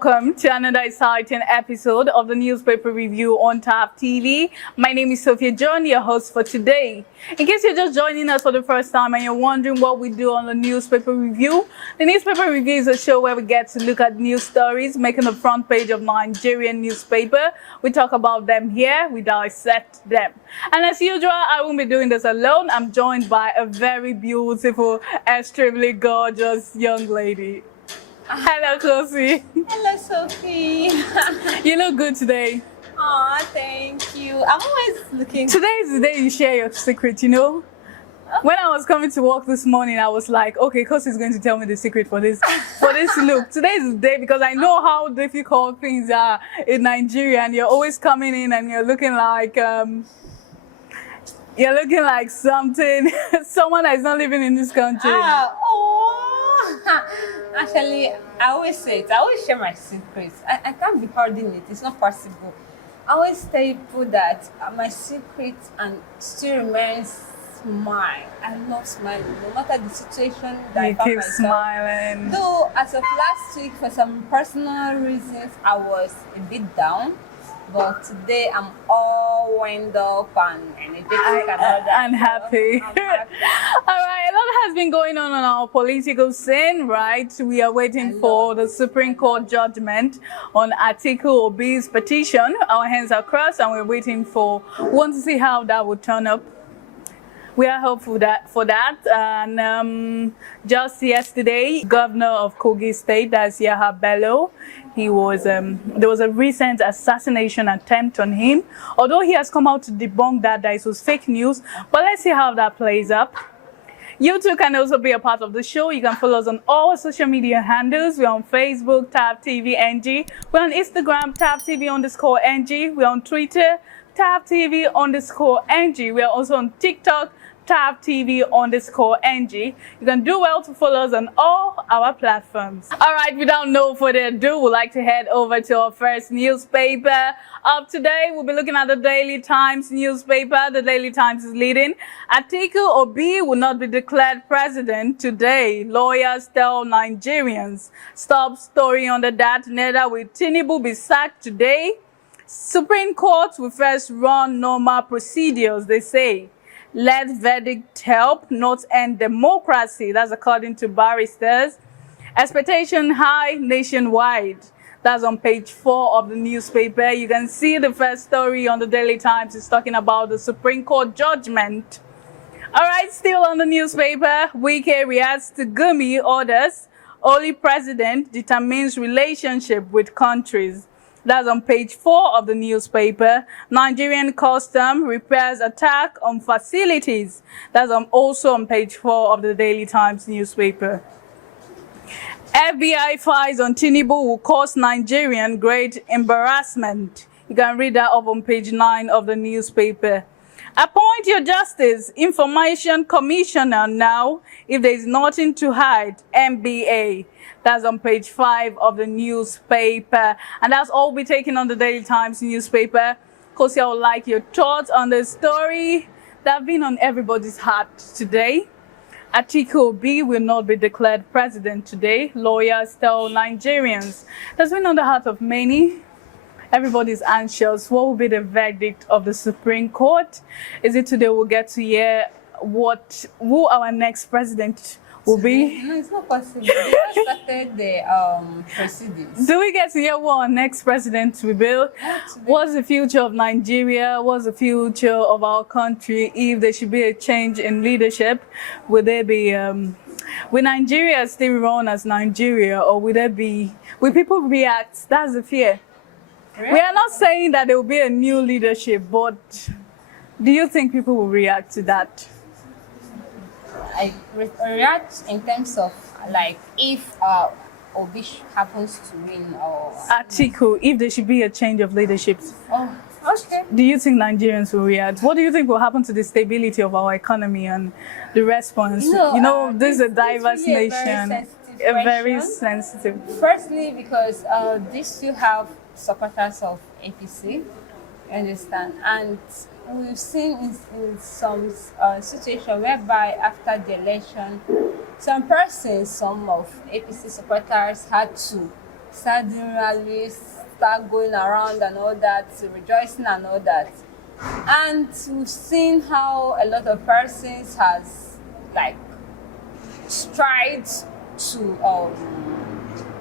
Welcome to another exciting episode of the newspaper review on TAP TV. My name is Sophia John, your host for today. In case you're just joining us for the first time and you're wondering what we do on the newspaper review, the newspaper review is a show where we get to look at news stories making the front page of Nigerian newspaper. We talk about them here, we dissect them. And as usual, I won't be doing this alone. I'm joined by a very beautiful, extremely gorgeous young lady. Hello, Kosi. Hello, Sophie. You look good today. Aw, thank you. I'm always looking. Today is the day you share your secret, you know? When I was coming to work this morning, I was like, okay, Kosi's going to tell me the secret for this look. Today is the day because I know how difficult things are in Nigeria, and you're always coming in and you're looking like something, someone that is not living in this country. Actually, I always say it. I always share my secrets. I can't be holding it. It's not possible. I always tell people that my secret and still remains smile. I love smiling, no matter the situation that I find keep myself. smiling. Though, as of last week, for some personal reasons, I was a bit down. But today I'm all wound up and energetic and happy. All right, a lot has been going on our political scene, right? We are waiting for the Supreme Court judgment on Atiku Obi's petition. Our hands are crossed and we want to see how that will turn up. We are hopeful for that. And just yesterday, Governor of Kogi State, that's Yaha Bello, there was a recent assassination attempt on him. Although he has come out to debunk that it was fake news, but let's see how that plays up. You too can also be a part of the show. You can follow us on all social media handles. We're on Facebook, TAP TV NG. We're on Instagram, TAP TV_NG. We're on Twitter, TAP TV_NG. We're also on TikTok, TAP TV_NG. You can do well to follow us on all our platforms. All right, without no further ado, we'd like to head over to our first newspaper. Up today, we'll be looking at the Daily Times newspaper. The Daily Times is leading. Atiku Obi will not be declared president today. Lawyers tell Nigerians. Top story under that. Neither will Tinubu be sacked today. Supreme Court will first run normal procedures, they say. Let verdict help, not end democracy. That's according to barristers. Expectation high nationwide. That's on page 4 of the newspaper. You can see the first story on the Daily Times is talking about the Supreme Court judgment. All right, still on the newspaper, WiIl reacts to Gumi orders. Only president determines relationship with countries. That's on page 4 of the newspaper. Nigerian custom repairs attack on facilities. That's also on page 4 of the Daily Times newspaper. FBI files on Tinubu will cause Nigerian great embarrassment. You can read that up on page 9 of the newspaper. Appoint your Justice Information Commissioner now if there is nothing to hide, MBA. That's on page 5 of the newspaper. And that's all we'll be taking on the Daily Times newspaper. Kosi, I would like your thoughts on the story that's been on everybody's heart today. Atiku Obi will not be declared president today. Lawyers tell Nigerians. That's been on the heart of many. Everybody's anxious. What will be the verdict of the Supreme Court? Is it today we'll get to hear who our next president will be? No, it's not possible. They just started the proceedings. Do we get to hear what our next president will be? What's the future of Nigeria? What's the future of our country? If there should be a change in leadership, will there be? Will Nigeria still run as Nigeria, or will people react? That's the fear. Really? We are not saying that there will be a new leadership, but do you think people will react to that? I react in terms of like if Obi happens to win or Atiku, if there should be a change of leadership. Oh, okay. Do you think Nigerians will react? What do you think will happen to the stability of our economy and the response? This is a diverse nation. Very sensitive. Firstly, because these still have supporters of APC, you understand, and we've seen in some situation whereby after the election, some of APC supporters had to sardine rallies start going around and all that, rejoicing and all that. And we've seen how a lot of persons has like tried to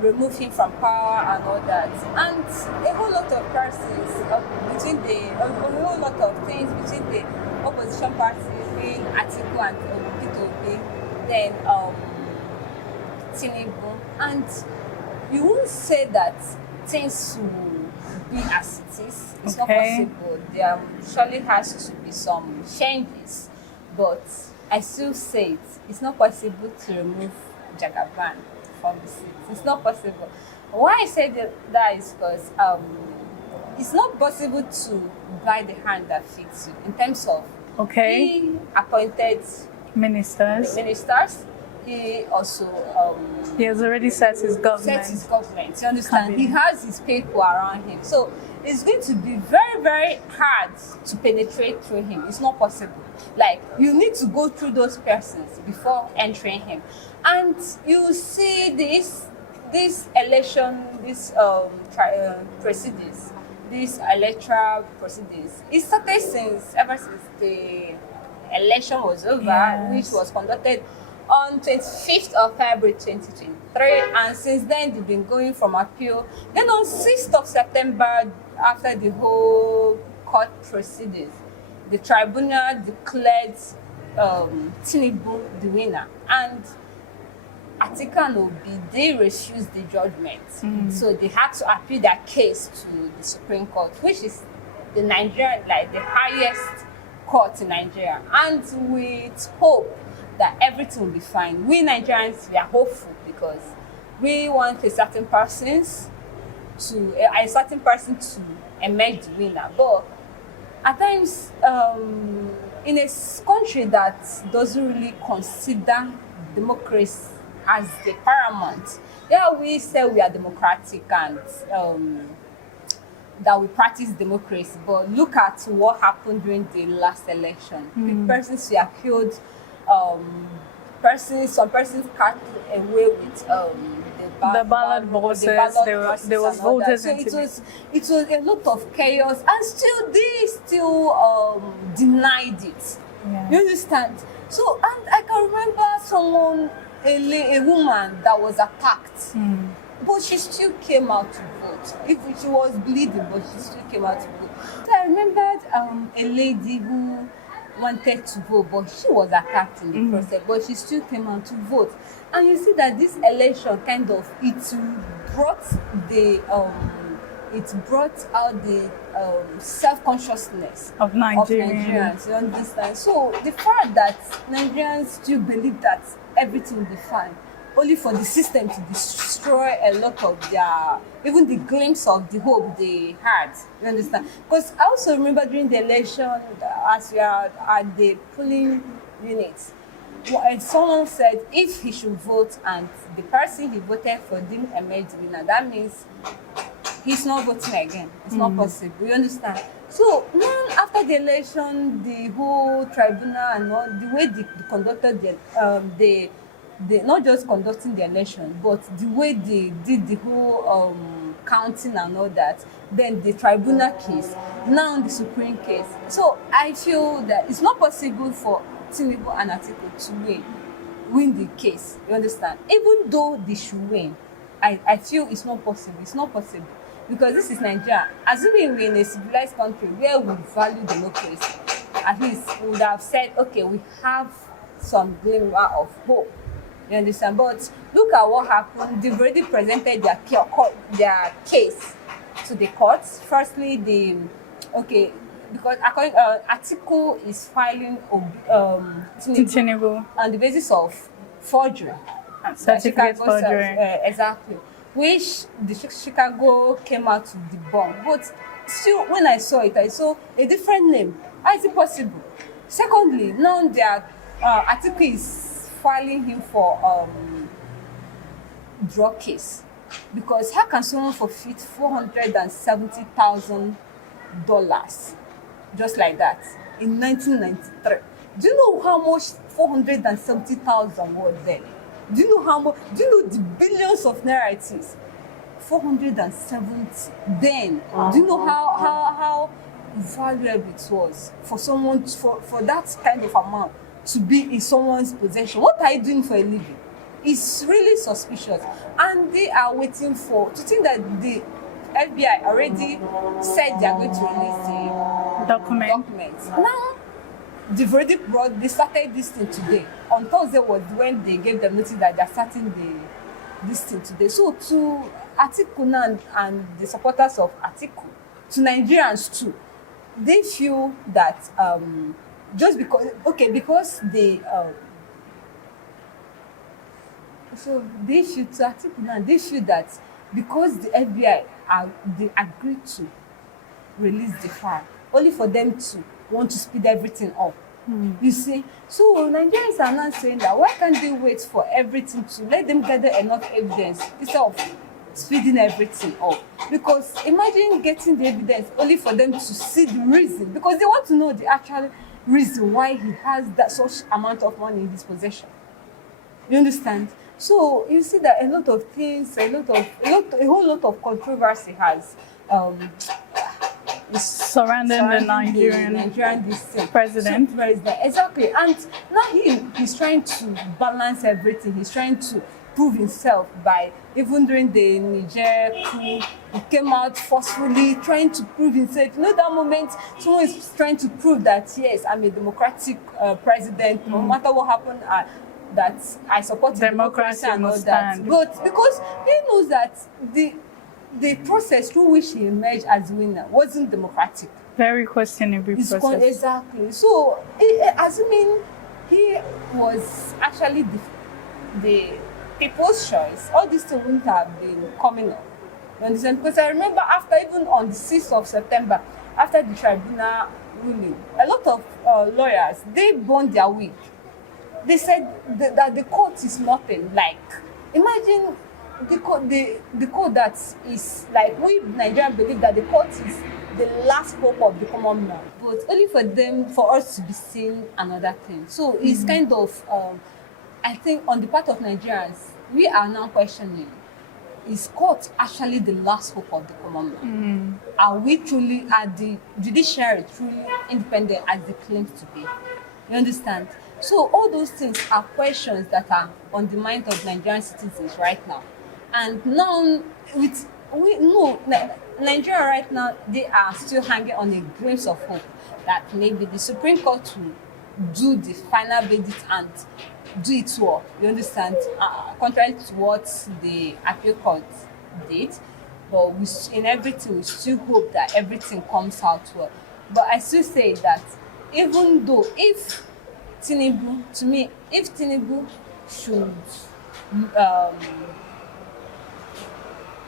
remove him from power and all that. And a whole lot of persons a whole lot of things between the opposition party being Atiku and Obi, then Tinubu. And you won't say that things will be as it is. It's not possible. There surely has to be some changes. But I still say it's not possible to remove Jagaban from the seat. It's not possible. Why I say that is because it's not possible to buy the hand that fits you in terms of he appointed ministers. He also he has already set his government. You understand? He has his people around him. So it's going to be very, very hard to penetrate through him. It's not possible. Like, you need to go through those persons before entering him. And you see this election, proceedings, these electoral proceedings. It started ever since the election was over, which was conducted on 25th of February 2023, and since then they've been going from appeal. Then on 6th of September, after the whole court proceedings, the tribunal declared Tinubu the winner, and Atiku and Obi, they refused the judgment. So they had to appeal their case to the Supreme Court, which is the highest court in Nigeria. And with hope that everything will be fine. We Nigerians, we are hopeful because we want a certain person to emerge the winner. But at times, in a country that doesn't really consider democracy as the paramount, we say we are democratic and that we practice democracy. But look at what happened during the last election. Persons were killed. Some persons cut away with the ballot boxes. There was voters. So it was a lot of chaos, and still denied it. Yeah. You understand? So, and I can remember a woman that was attacked, but she still came out to vote. If she was bleeding, but she still came out to vote. So I remembered a lady who wanted to vote, but she was attacked in the process, but she still came out to vote. And you see that this election brought out the self-consciousness of Nigerians. You understand? So the fact that Nigerians still believe that everything will be fine, only for the system to destroy a lot of even the glimpse of the hope they had. You understand? Because I also remember during the election, as we are at the polling units, someone said if he should vote and the person he voted for didn't emerge winner, that means he's not voting again. It's not possible. You understand? So now after the election, the whole tribunal and all, the way they conducted they not just conducting the election, but the way they did the whole counting and all that, then the tribunal case, now the Supreme case. So I feel that it's not possible for Tinubu and Atiku to win the case. You understand? Even though they should win, I feel it's not possible. It's not possible. Because this is Nigeria. Assuming we're in a civilized country where we value democracy, at least we would have said, okay, we have some glimmer of hope. You understand? But look at what happened. They've already presented their case to the courts. Firstly, because according Atiku is filing Tinubu on the basis of forgery. Certificate forgery. Exactly. Which the Chicago came out to debunk. But still, when I saw it, I saw a different name. How is it possible? Secondly, now Atiku is filing him for drug case, because how can someone forfeit $470,000 just like that in 1993? Do you know how much 470,000 was then? Do you know how much? Do you know the billions of naira it is? 470 then. Do you know how valuable it was for someone for that kind of amount to be in someone's possession? What are you doing for a living? It's really suspicious, and they are waiting to think that the FBI already said they are going to release the documents. Now they started this thing today. On Thursday was when they gave them notice that they are starting this thing today. So to Atiku and the supporters of Atiku, to Nigerians too, they feel that just because they so they feel to Atiku now, they feel that because the FBI they agreed to release the file, only for them to want to speed everything up. You see, so Nigerians are now saying that why can't they wait for everything to let them gather enough evidence instead of speeding everything up? Because imagine getting the evidence only for them to see the reason, because they want to know the actual reason why he has that such amount of money in his possession. You understand? So you see that a lot of things, a whole lot of controversy has surrounding the Nigerian president. Exactly. And now he's trying to balance everything. He's trying to prove himself by, even during the Niger coup, he came out forcefully trying to prove himself. You know, that moment someone is trying to prove that, yes, I'm a democratic president, no matter what happened, that I support democracy and all that. But because he knows that the process through which he emerged as winner wasn't democratic. Very questionable process. Exactly. So, assuming he was actually the people's choice, all these things wouldn't have been coming up. You understand? Because I remember even on the 6th of September, after the tribunal ruling, a lot of lawyers, they burned their wig. They said that the court is nothing. Like, imagine the court that is like, we Nigerians believe that the court is the last hope of the common man, but only for us to be seeing another thing. So it's kind of, I think on the part of Nigerians, we are now questioning, is court actually the last hope of the common man? Are the judiciary truly independent as they claim to be? You understand? So all those things are questions that are on the mind of Nigerian citizens right now. And now, Nigeria right now, they are still hanging on a glimpse of hope that maybe the Supreme Court will do the final verdict and do it well. You understand? Contrary to what the appeal court did. But in everything, we still hope that everything comes out well. But I still say that even though if Tinubu should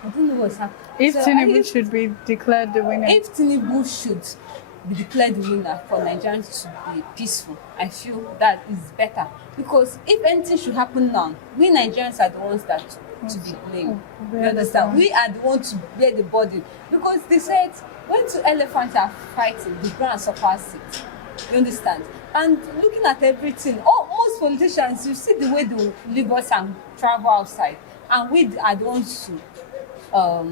I don't know what's happening. If Tinubu should be declared the winner. If Tinubu should be declared the winner for Nigerians to be peaceful, I feel that is better. Because if anything should happen now, we Nigerians are the ones that to be blamed. You understand? We are the ones to bear the burden. Because they said when two elephants are fighting, the ground suffers it. You understand? And looking at everything, most politicians, you see the way they leave us and travel outside. And we are the ones to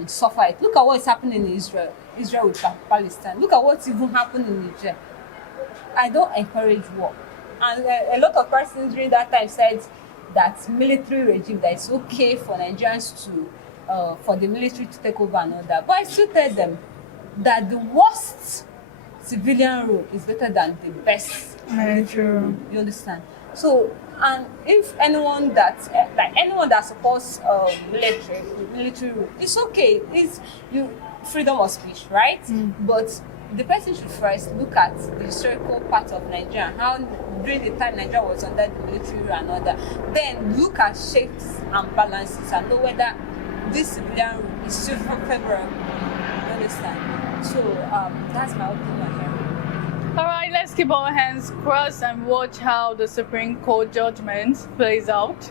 suffer it. Look at what is happening in Israel with Palestine. Look at what even happened in Niger. I don't encourage war. And a lot of persons during that time said that military regime, that it's okay for Nigerians to, for the military to take over and all that. But I still tell them that the worst civilian rule is better than the best military rule. You understand? So, and if anyone that supports military rule, it's okay. It's freedom of speech, right? But the person should first look at the historical part of Nigeria, how during the time Nigeria was under the military rule and all that. Then look at shapes and balances and know whether this civilian rule is still favorable. You understand? So that's my opinion here. All right, let's keep our hands crossed and watch how the Supreme Court judgment plays out.